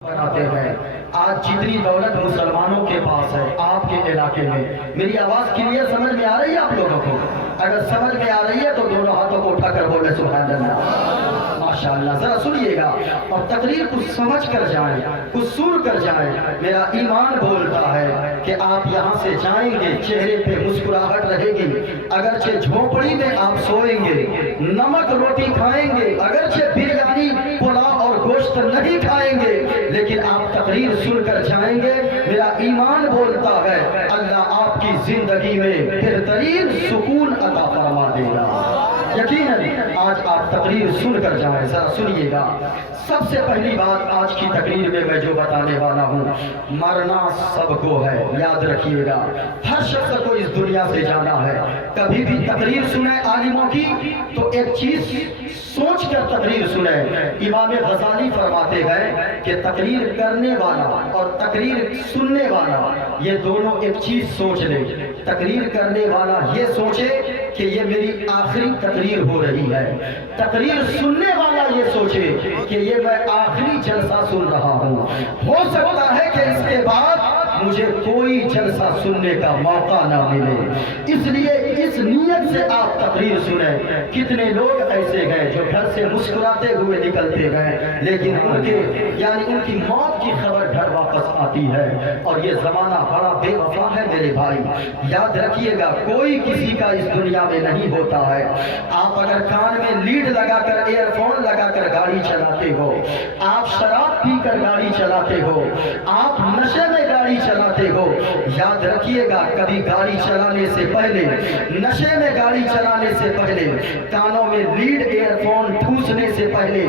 بناتے ہیں. آج جتنی دولت مسلمانوں کے پاس ہے آپ کے علاقے میں، میری آواز کلیئر سمجھ میں آ رہی ہے آپ لوگوں کو؟ اگر سمجھ میں آ رہی ہے تو دونوں ہاتھوں کو اٹھا کر بولے سبحان اللہ. ماشاءاللہ. ذرا سنیے گا اور تقریر کچھ سمجھ کر جائیں، کچھ سن کر جائیں. میرا ایمان بولتا ہے کہ آپ یہاں سے جائیں گے چہرے پہ مسکراہٹ رہے گی، اگرچہ جھونپڑی میں آپ سوئیں گے، نمک روٹی کھائیں گے، اگرچہ بریانی پلاؤ اور گوشت نہیں کھائیں گے، لیکن آپ تقریر سن کر جائیں گے. میرا ایمان بولتا ہے اللہ آپ کی زندگی میں بہترین سکون عطا فرما دے گا. یقیناً آج آپ تقریر سن کر جائیں. ذرا سنیے گا. سب سے پہلی بات آج کی تقریر میں میں جو بتانے والا ہوں، مرنا سب کو ہے، یاد رکھیے گا. ہر شخص کو اس دنیا سے جانا ہے. کبھی بھی تقریر سنیں عالموں کی تو ایک چیز سوچ کر تقریر سنیں. امام غزالی فرماتے ہیں کہ تقریر کرنے والا اور تقریر سننے والا یہ دونوں ایک چیز سوچ لے. تقریر کرنے والا یہ سوچے کہ یہ میری آخری تقریر ہو رہی ہے. تقریر سننے والا یہ سوچے کہ یہ میں آخری جلسہ سن رہا ہوں، ہو سکتا ہے کہ اس کے بعد مجھے کوئی جلسہ سننے کا موقع نہ ملے. اس لیے اس نیت سے آپ تقریر سنیں. کتنے لوگ ایسے ہیں جو گھر سے مسکراتے ہوئے نکلتے ہیں لیکن ان کی موت کی خبر گھر واپس آتی ہے. اور یہ زمانہ بڑا بے وفا ہے میرے بھائی. یاد رکھیے گا کوئی کسی کا اس دنیا میں نہیں ہوتا ہے. آپ اگر کان میں لیڈ لگا کر ایئر فون لگا کر گاڑی چلاتے ہو، آپ شراب پی کر گاڑی چلاتے ہو، آپ نشے میں گاڑی چلاتے ہو، یاد رکھیے گا کبھی گاڑی چلانے سے پہلے، نشے میں گاڑی چلانے سے پہلے، کانوں میں لیڈ ایئر فون ٹھوسنے سے پہلے،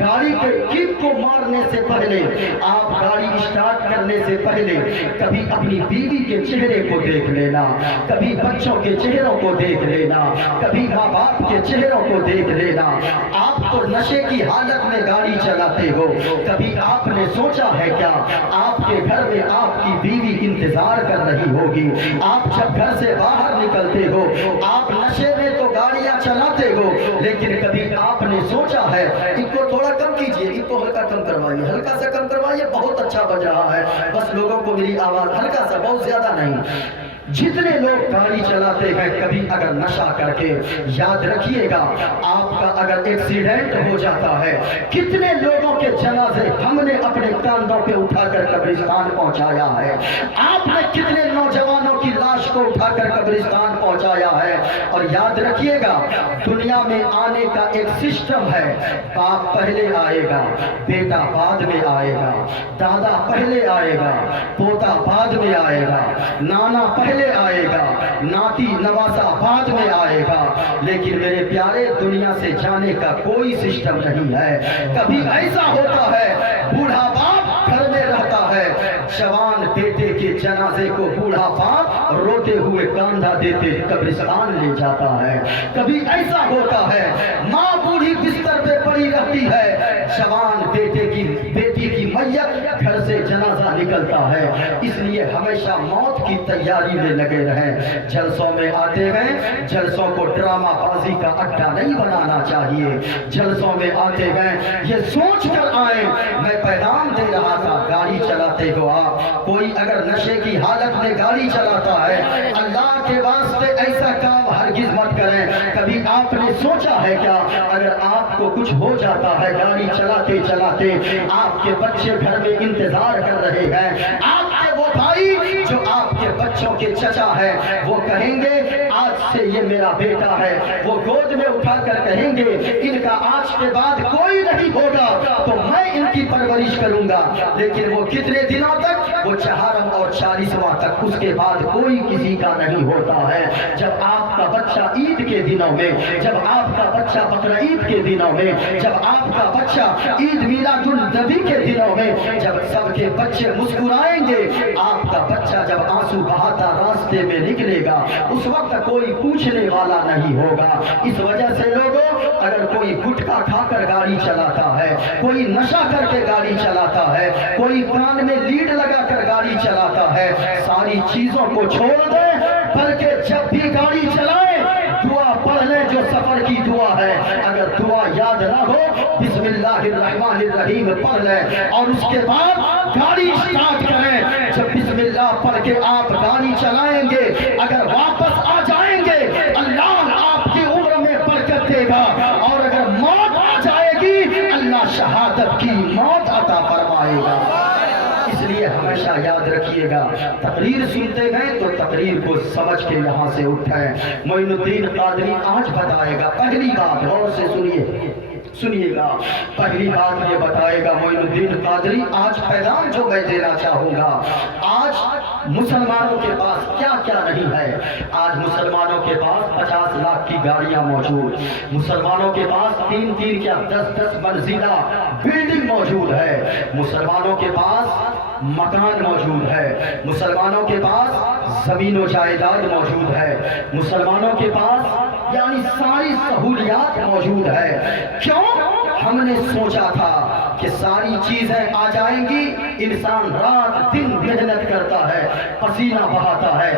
گاڑی کے کک کو مارنے سے پہلے، آپ گاڑی اسٹارٹ کرنے سے پہلے کبھی اپنی بیوی کے چہرے کو دیکھ لینا، کبھی بچوں کے چہروں کو دیکھ لینا، کبھی ماں باپ کے چہروں کو دیکھ لینا. آپ تو نشے کی حالت میں گاڑی چلاتے ہو، کبھی آپ نے سوچا ہے کیا آپ کے گھر میں آپ کی بیوی انتظار کر رہی ہوگی؟ آپ جب گھر سے باہر نکلتے ہو آپ نشے میں تو گاڑیاں چلاتے ہو، لیکن کبھی آپ نے سوچا ہے ان کو تھوڑا کم کیجئے، ان کو ہلکا کم کروائیے، ہلکا سا کم کروائیے، بہت اچھا بج رہا ہے، بس لوگوں کو میری آواز ہلکا سا، بہت زیادہ نہیں. جتنے لوگ گاڑی چلاتے ہیں کبھی اگر نشہ کر کے، یاد رکھیے گا آپ کا اگر ایکسیڈنٹ ہو جاتا ہے، کتنے لوگوں کے جنازے ہم نے اپنے کاندھوں پہ اٹھا کر قبرستان پہنچایا ہے. آپ نے کتنے نوجوانوں کی لاش کو اٹھا کر قبرستان پہنچایا ہے. اور یاد رکھیے گا دنیا میں آنے کا ایک سسٹم ہے. باپ پہلے آئے گا، بیٹا بعد میں آئے گا، دادا پہلے آئے گا، پوتا بعد میں آئے گا، نانا پہلے آئے گا، ناتی نوازا بعد میں آئے گا. لیکن میرے پیارے دنیا سے جانے کا کوئی سسٹم نہیں ہے. کبھی ایسا ہوتا ہے بوڑھا باپ گھر میں رہتا ہے، جوان بیٹے کے جنازے کو بوڑھا باپ روتے ہوئے کاندھا دیتے قبرستان لے جاتا ہے. کبھی ایسا ہوتا ہے ماں بوڑھی بستر پہ پڑی رہتی ہے، جوان بیٹی کی میت گھر سے جنازہ نکلتا ہے. اس لیے ہمیشہ موت کی تیاری میں لگے رہیں. جلسوں میں آتے ہیں، جلسوں کو ڈرامہ بازی کا اڈا نہیں بنانا چاہیے. جلسوں میں آتے ہیں یہ سوچ کر آئیں. میں پیغام دے رہا تھا گاڑی چلاتے ہو آپ، کوئی اگر نشے کی حالت میں گاڑی چلاتا ہے، اللہ کے واسطے ایسا کام ہرگز مت کریں. کبھی آپ نے سوچا ہے کیا اگر آپ کو کچھ ہو جاتا ہے گاڑی چلاتے چلاتے، آپ کے بچے گھر میں انتظار کر رہے ہیں، آپ کے وہ بھائی جو آپ کے بچوں کے چچا ہے وہ کہیں گے آج سے یہ میرا بیٹا ہے، وہ گود میں اٹھا کر کہیں گے ان کا آج کے بعد کوئی نہیں ہوگا تو میں ان کی پرورش کروں گا. لیکن وہ کتنے دنوں تک؟ وہ 4 اور 40واں تک، اس کے بعد کوئی کسی کا نہیں ہوتا ہے. جب آپ کا بچہ عید کے دنوں میں، جب آپ کا بچہ بقرعید کے دنوں میں، جب آپ کا بچہ عید میلاد النبی کے دنوں میں، جب سب کے بچے مسکرائیں گے، آپ کا بچہ جب آنسو بہاتا راستے میں نکلے گا اس وقت کوئی پوچھنے والا نہیں ہوگا. اس وجہ سے لوگوں اگر کوئی گٹکا کھا کر گاڑی چلاتا ہے، کوئی نشہ کر کے گاڑی چلاتا ہے، کوئی کان میں لیڈ لگا کر گاڑی چلاتا ہے، ساری چیزوں کو چھوڑ دیں، بلکہ جب بھی گاڑی چلائیں دعا پڑھ لیں جو سفر کی دعا ہے. اگر دعا یاد نہ ہو बिस्मिल्लाहिर्रहमानिर्रहीम पढ़ लें और उसके बाद गाड़ी स्टार्ट करें। जब बिस्मिल्लाह पढ़ के आप गाड़ी चलाएंगे, अगर वापस आ जाएंगे अल्लाह आपकी उम्र में बरकत देगा, और अगर मौत आ जाएगी अल्लाह शहादत की मौत अता फरमाएगा। इसलिए हमेशा याद रखिएगा, तकरीर सुनते गए तो तकरीर को समझ के यहाँ से उठाएं। मोइनुद्दीन कादरी आज बताएगा, पहली बात गौर से सुनिएगा, पहली बात ये बताएगा मोइनुद्दीन कादरी। आज पैगाम जो मैं देना चाहूंगा, आज मुसलमानों के पास क्या क्या नहीं है। आज मुसलमानों के पास 50 लाख की गाड़ियां मौजूद, मुसलमानों के पास 3-3 क्या 10-10 मंजिला बिल्डिंग मौजूद है, मुसलमानों के पास मकान मौजूद है, मुसलमानों के पास जमीन व जायदाद मौजूद है, मुसलमानों के पास यानी सारी सहूलियात मौजूद है। क्यों? हमने सोचा था कि सारी चीजें आ जाएंगी, इंसान रात दिन मेहनत करता है, पसीना बहाता है,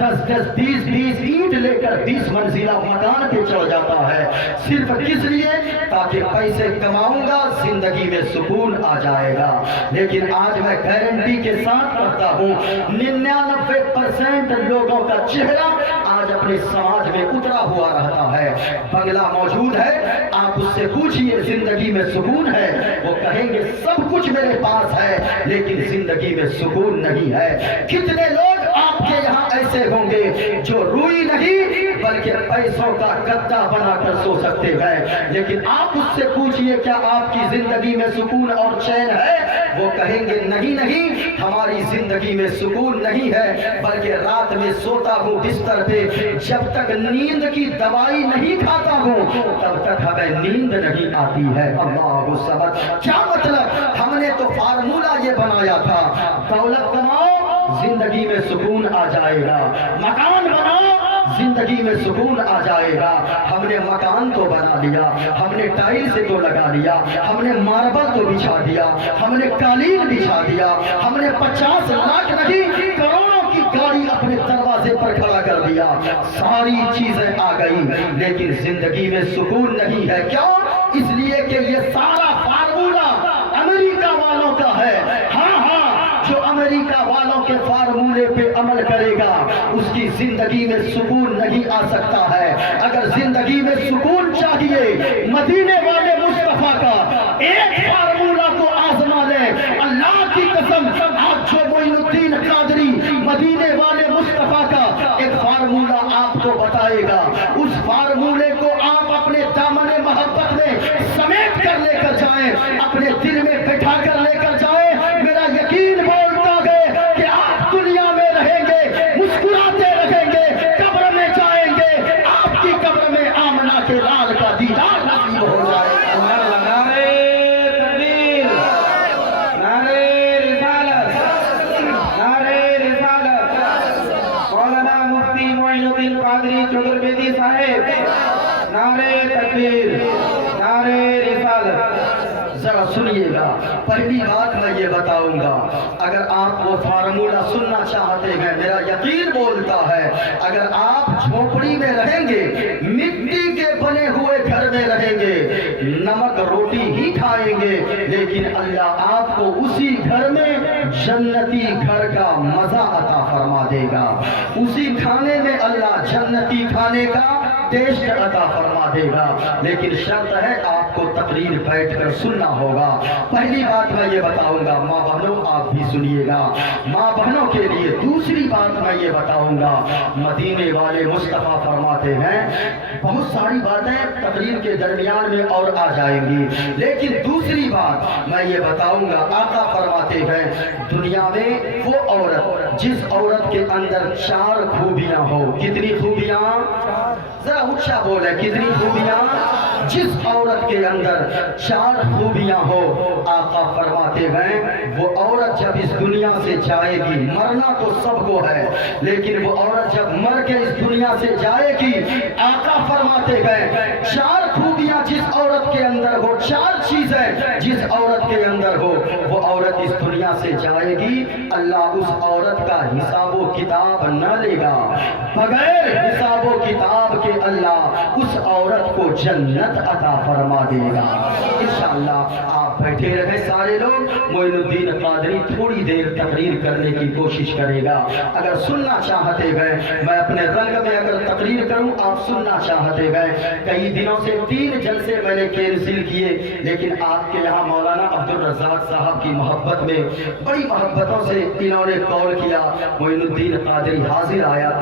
10-10 20-20 ईंट लेकर 20 मंजिला मकान पे चढ़ जाता है, सिर्फ किस लिए? ताकि पैसे कमाऊंगा, जिंदगी में सुकून आ जाएगा। लेकिन आज मैं गारंटी के साथ कहता हूँ 99% लोगों का चेहरा आज अपने समाज में उतरा हुआ रहता है। बंगला मौजूद है, आप उससे पूछिए जिंदगी में सुकून है, वो कहेंगे सब कुछ मेरे पास है लेकिन जिंदगी में सुकून नहीं है। कितने लोग आपके यहाँ ऐसे होंगे जो रूई नहीं बल्कि पैसों का गद्दा बनाकर सो सकते हैं, लेकिन आप उससे पूछिए क्या आपकी जिंदगी में सुकून और चैन है? वो कहेंगे नहीं नहीं, हमारी जिंदगी में सुकून नहीं है, बल्कि रात में सोता हूँ बिस्तर पे, जब तक नींद की दवाई नहीं खाता हूँ तब तक हमें नींद नहीं आती है। अल्लाहु समद। क्या मतलब? हमने तो फार्मूला ये बनाया था, दौलत कमाओ जिंदगी में सुकून आ जाएगा, मकान बनाओ जिंदगी में सुकून आ जाएगा। हमने मकान तो बना लिया, हमने टाइल से तो लगा लिया, हमने मार्बल तो बिछा दिया, हमने कालीन बिछा दिया, हमने 50 लाख नहीं करोड़ों की गाड़ी अपने दरवाजे पर खड़ा कर दिया, सारी चीजें आ गई, लेकिन जिंदगी में सुकून नहीं है। क्यों? इसलिए कि ये सारा फार्मूला अमेरिका वालों का है। हाँ हाँ, जो अमेरिका वालों के फार्मूले पे अमल करेगा उसकी जिंदगी में सुकून नहीं आ सकता है। अगर जिंदगी में सुकून चाहिए, मदीने वाले मुस्तफा का एक फार्मूला को आजमा ले। अल्लाह की कसम, आज जो मोइनुद्दीन कादरी मदीने वाले मुस्तफा का एक फार्मूला आपको बताएगा, उस फार्मूले को आप अपने दामने मोहब्बत में समेट कर लेकर जाएं, अपने दिल में बैठा कर लेकर जाएं। मेरा यकीन बोलता है कि आप दुनिया में रहेंगे, मुस्कुराते रहेंगे, कब्र में जाएंगे, आपकी कब्र में आमना के लाल का दीदार नसीब हो जाएगा। चतुर्वेदी साहेब, नारे तकबीर, नारे रिसालत। जरा सुनिएगा, पहली बात मैं ये बताऊंगा, अगर आप वो फार्मूला सुनना चाहते हैं, मेरा यकीन बोलता है अगर आप झोपड़ी में रहेंगे, मिट्टी के बने हुए घर में रहेंगे, नमक रोटी ही खाएंगे, लेकिन अल्लाह आपको उसी घर में जन्नती घर का मजा अता फरमा देगा, उसी खाने में अल्लाह जन्नती खाने का टेस्ट अता फरमा देगा। लेकिन शर्त है आपको तकरीर बैठकर सुनना होगा। पहली बात मैं ये बताऊंगा, माँ बहनों आप भी सुनिएगा, माँ बहनों के लिए दूसरी बात मैं ये बताऊंगा, मदीने वाले मुस्तफा फरमाते हैं, बहुत सारी बातें तकरीर के दरमियान में और आ जाएंगी, लेकिन दूसरी बात मैं ये बताऊंगा, आका फरमाते हैं दुनिया में वो औरत जिस औरत के अंदर 4 खूबियां हो, कितनी खूबियां? जरा ऊंचा बोले, कितनी खूबियां? जिस औरत के अंदर 4 खूबियां हो, आका फरमाते हैं वो औरत जब इस दुनिया से जाएगी, मरना तो सबको है, लेकिन वो औरत जब मर के इस दुनिया से जाएगी, आका फरमा फरमाते गए, 4 खूबियां जिस औरत के अंदर हो, 4 चीजें जिस औरत के अंदर हो, वो औरत इस दुनिया से जाएगी, अल्लाह उस औरत का हिसाबो किताब न लेगा। बगैर हिसाबो किताब के अल्लाह उस औरत को जन्नत अता फरमा देगा। इंशाअल्लाह आप बैठे रहे सारे लोग, मोइनुद्दीन कादरी थोड़ी देर तकरीर करने की कोशिश करेगा। अगर सुनना चाहते गए, मैं अपने रंग में अगर तकरीर करूं, आप सुनना चाहते गए, कई दिनों से 3 जलसे मैंने कैंसिल किए, लेकिन आपके यहाँ मौलाना अब्दुल रज़ाक साहब की मोहब्बत में, बड़ी मोहब्बतों से इन्होंने कॉल किया, मोइनुद्दीन कादरी हाजिर आया।